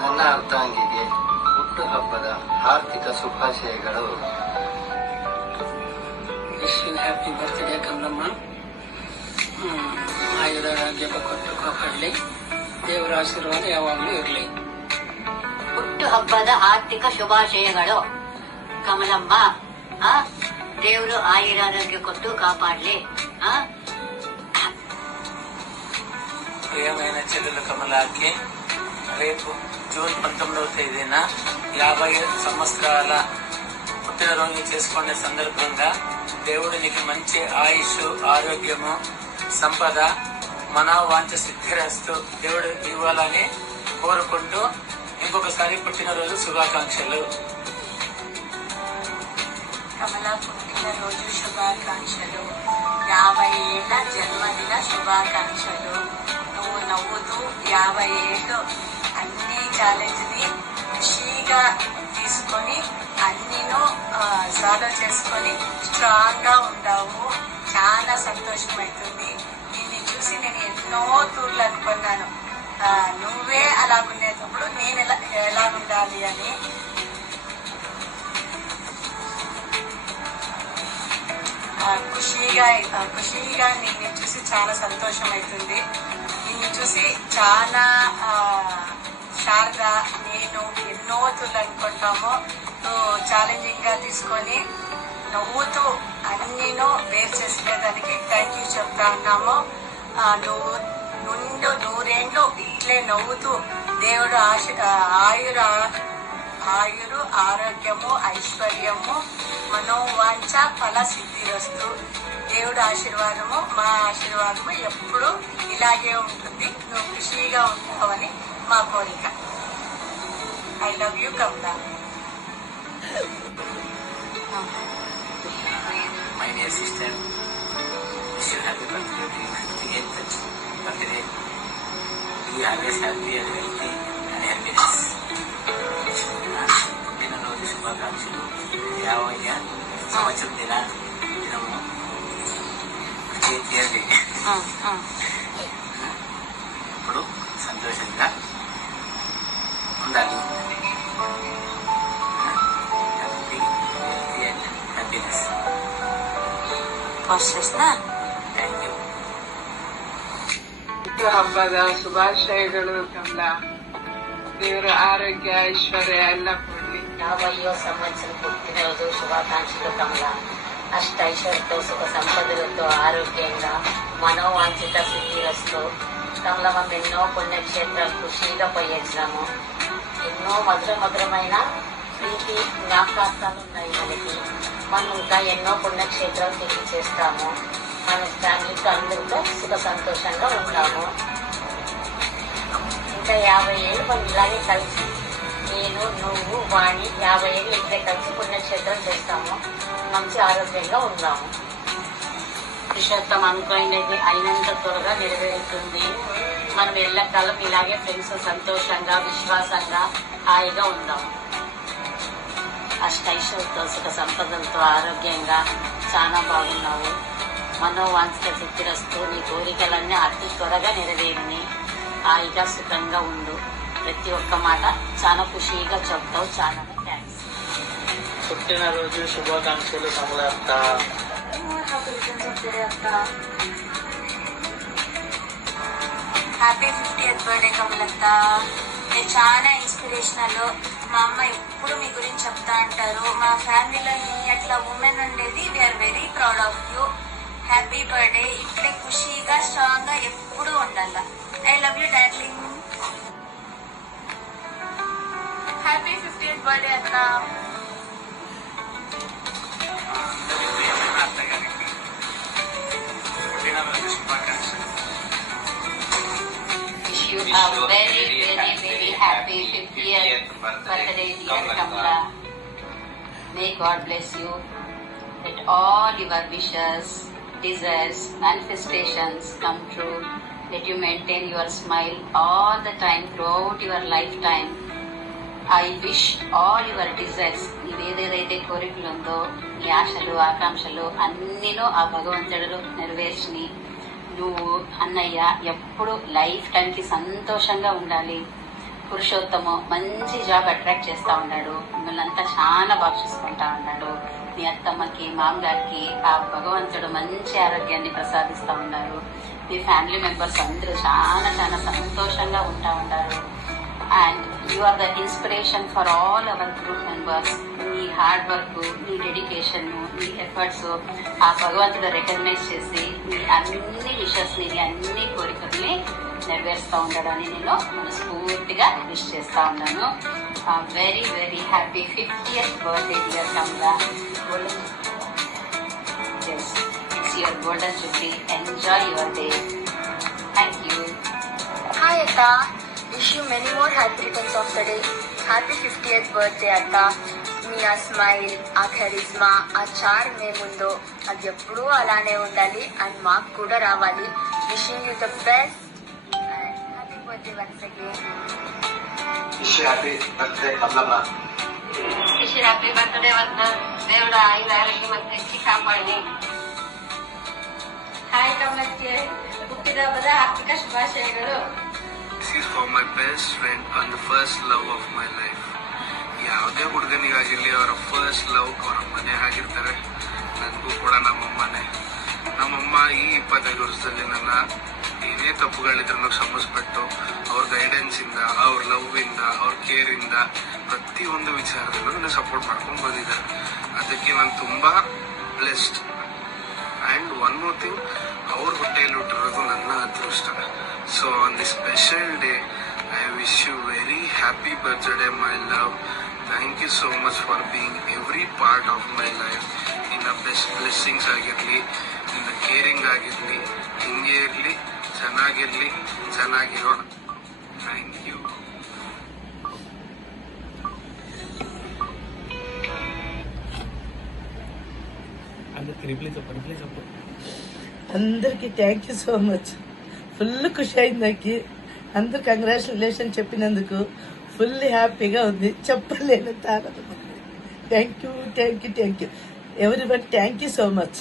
ನನ್ನ ಅರ್ಧಾಂಗಿಗೆ ಹುಟ್ಟುಹಬ್ಬದ ಆರ್ಥಿಕ ಶುಭಾಶಯಗಳು. Wish you happy birthday Kamalamma. ಆಯುರಾರೋಗ್ಯ ಕೊಟ್ಟು ಕಾಪಾಡಲಿ. ದೇವರ ಆಶೀರ್ವಾದ ಯಾವಾಗಲೂ ಇರಲಿ. ಹುಟ್ಟುಹಬ್ಬದ ಆರ್ಥಿಕ ಶುಭಾಶಯಗಳು ಕಮಲಮ್ಮ. ದೇವರು ಆಯುರಾರೋಗ್ಯ ಕೊಟ್ಟು ಕಾಪಾಡಲಿ. ప్రియమైన చెల్లెలు కమలాకి రేపు జూన్ 19వ తేదీన 50 సంవత్సరాల పుట్టినరోజు చేసుకునే సందర్భంగా దేవుడు నీకు మంచి ఆయుష్, ఆరోగ్యము, సంపద, మనోవాంఛ సిద్ధిరస్తు దేవుడు ఇవ్వాలని కోరుకుంటూ ఇంకొకసారి పుట్టినరోజు శుభాకాంక్షలు. కమల పుట్టినరోజు శుభాకాంక్షలు. 50 ఏళ్ల జన్మదిన శుభాకాంక్షలు. నువ్వు నవ్వుతూ 50 ఏళ్ళు అన్ని ఛాలెంజ్ ని ఖుషీగా తీసుకొని అన్నిను సాల్వ్ చేసుకొని స్ట్రాంగ్ గా ఉంటావు. చాలా సంతోషమవుతుంది. నిన్ను చూసి నేను ఎన్నో తూర్లు అనుకున్నాను. నువ్వే అలాగుండేటప్పుడు నేను ఎలాగుండాలి అని. ఖుషీగా నిన్ను చూసి చాలా సంతోషం అవుతుంది. నిన్ను చూసి చాలా షార్గా నేను ఎన్నో తులు అనుకుంటాము. నువ్వు ఛాలెంజింగ్ గా తీసుకొని నవ్వుతూ అన్నీను వేరు చేసుకునేదానికి థ్యాంక్ యూ చెప్తా ఉన్నాము. నువ్వు నూరేండ్లు ఇట్లే నవ్వుతూ దేవుడు ఆయురు, ఆరోగ్యము, ఐశ్వర్యము, మనోవాంఛ ఫల సిద్ధిరస్తు. దేవుడు ఆశీర్వాదము, మా ఆశీర్వాదము ఎప్పుడు ఇలాగే ఉంటుంది. నువ్వు ఖుషీగా ఉంటావని మా కోరిక. I love you Kamala. My dear sister, wish you happy birthday to your 58th birthday. Be always happy and healthy and happiness. పుట్టినరోజు శుభాకాంక్షలు. 50వ సంవత్సరం దినము చేతి ఇప్పుడు సంతోషంగా ఉండాలి. Happy, healthy and happiness. Thank you. ಹುಟ್ಟುಹಬ್ಬದ ಶುಭಾಶಯಗಳು ಕಮಲ. ದೇವರ ಆರೋಗ್ಯ, ಐಶ್ವರ್ಯ ಎಲ್ಲ ಕೊಡ್ಲಿ. 50వ సంవత్సరం పుట్టినరోజు శుభాకాంక్షలు కమల. అష్టైశ్వర్యంతో, సుఖ సంపదలతో, ఆరోగ్యంగా, మనోవాంఛిత సిద్ధిరస్తు. కమలమ్మ ఎన్నో పుణ్యక్షేత్రాలు ఖుషీగా పోయేసినాము. ఎన్నో మధురమైన ప్రీతి జ్ఞాపకాలు ఉన్నాయి మనకి. మనం ఇంకా ఎన్నో పుణ్యక్షేత్రాలు తిరిగి చేస్తాము. మన ఫ్యామిలీతో అందరితో సుఖ సంతోషంగా ఉన్నాము. ఇంకా 50 ఏళ్ళు మనం ఇలాగే కలిసి, నేను, నువ్వు, వాణి 50 ఏళ్ళు ఇక్కడే కలిసి పుణ్యక్షేత్రం చేస్తాము. మంచి ఆరోగ్యంగా ఉన్నాము. పురుషోత్తం అనుకోండి అయినంత త్వరగా నెరవేరుతుంది. మనం ఎల్లకాలం ఇలాగే ఫ్రెండ్స్ సంతోషంగా, విశ్వాసంగా, హాయిగా ఉందాము. అష్టైశ్వర్యంతో, సుఖ సంపదలతో, ఆరోగ్యంగా చాలా బాగున్నావు. మనోవాంఛిత సిద్ధిరస్తు. నీ కోరికలన్నీ అతి త్వరగా నెరవేరిని. హాయిగా, సుఖంగా ఉండు. ప్రతి ఒక్క మాట చాలా ఖుషీగా చెప్తావు. చాలా థ్యాంక్స్. పుట్టినరోజు శుభాకాంక్షలు కమలక్క. Happy 50th birthday కమలక్క. మీరు చాలా ఇన్స్పిరేషనల్. మా అమ్మ ఎప్పుడు మీ గురించి చెప్తా అంటారు. మా ఫ్యామిలీలో నీ అట్లా ఉమెన్ ఉండేది. We are very proud of you. Happy birthday. ఇట్లే ఖుషీగా, స్ట్రాంగ్ గా ఎప్పుడు ఉండాల. I love you darling. Happy 50th birthday అక్క. Wish you a very happy 50th birthday, dear Kamala. May God bless you. Let all your wishes, desires, manifestations come true. Let you maintain your smile all the time throughout your lifetime. I wish all your desires, నీవేదేదైతే కోరికలు ఉందో, నీ ఆశలు, ఆకాంక్షలు అన్నీనూ ఆ భగవంతుడు నెరవేర్చి నువ్వు అన్నయ్య ఎప్పుడు లైఫ్ టైంకి సంతోషంగా ఉండాలి. పురుషోత్తము మంచి జాబ్ అట్రాక్ట్ చేస్తా ఉన్నాడు. మిమ్మల్ని అంతా చాలా బాగా చూసుకుంటా ఉన్నాడు. మీ అత్తమ్మకి మామగారికి ఆ భగవంతుడు మంచి ఆరోగ్యాన్ని ప్రసాదిస్తా ఉన్నారు. మీ ఫ్యామిలీ మెంబర్స్ అందరూ చాలా చాలా సంతోషంగా ఉంటా ఉన్నారు. And you are the inspiration for all our group members. మీ హార్డ్ వర్క్, మీ డెడికేషన్, మీ ఎఫర్ట్స్ ఆ భగవంతుడు రికగ్నైజ్ చేసి మీ అన్ని విషెస్ ని, మీ అన్ని కోరికల్ని నెరవేరుస్తూ ఉండడాన్ని నేను మనస్ఫూర్తిగా విష్ చేస్తా ఉన్నాను. Very very happy 50th birthday dear Kamala. Yes, it's your golden jubilee. Enjoy your day. Thank you. Hi Atta, wish you many more happy returns of the day. Happy 50th birthday Atta. మీ ఆ smile, ఆ కరిజ్మా, ఆ చార్ మేముందో అది ఎప్పుడూ అలానే ఉండాలి and మాకు కూడా రావాలి. Wishing you the best and happy birthday once again. Happy birthday Kamalamma. Happy birthday వద్ద దేవుడు ఐదు ఆరోగ్యం తెచ్చి కాపాడి. ಹಾಯ್ ಕಮಲಕ್ಕೆ ಹುಟ್ಟಿದ ಹಬ್ಬದ ಹಾರ್ದಿಕ ಶುಭಾಶಯಗಳು. This is for my best friend and the first love of my life. ಯಾವುದೇ ಹುಡುಗನಿಗಾಗಿರ್ಲಿ ಅವರ ಫಸ್ಟ್ ಲವ್ ಅವರ ಅಮ್ಮನೇ ಆಗಿರ್ತಾರೆ. ನನಗೂ ಕೂಡ ನಮ್ಮಮ್ಮ ಈ 25 ವರ್ಷದಲ್ಲಿ ನನ್ನ ಏನೇ ತಪ್ಪುಗಳಿದ್ರು ಕ್ಷಮಿಸ್ಬಿಟ್ಟು ಅವ್ರ ಗೈಡೆನ್ಸ್ ಇಂದ, ಅವ್ರ ಲವ್ ಇಂದ, ಅವ್ರ ಕೇರ್ ಇಂದ ಪ್ರತಿಯೊಂದು ವಿಚಾರದಲ್ಲೂ ನನ್ನ ಸಪೋರ್ಟ್ ಮಾಡ್ಕೊಂಡು ಬಂದಿದ್ದಾರೆ. ಅದಕ್ಕೆ ನಾನು ತುಂಬಾ blessed. And one more thing, ಅವ್ರ ಹೊಟ್ಟೆಯಲ್ಲಿ ಹುಟ್ಟಿರೋದು ನನ್ನ ಅದೃಷ್ಟ. So on the special day I wish you very happy birthday my love. Thank you so much for being every part of my life. ನಿನ್ನ ಬೆಸ್ಟ್ ಬ್ಲೆಸ್ಸಿಂಗ್ಸ್ ಆಗಿರಲಿ, ನಿನ್ನ caring ಆಗಿರಲಿ, ಹಿಂಗೆ ಇರಲಿ, ಚೆನ್ನಾಗಿರೋಣ. Thank you. అందరికి thank you so much. Full ఖుషి అయింది నాకు. అందరు కంగ్రాచులేషన్ చెప్పినందుకు ఫుల్ హ్యాపీగా ఉంది. చెప్పలేనంత ఆనందం ఉంది. థ్యాంక్ యూ ఎవరి one. Thank you so much.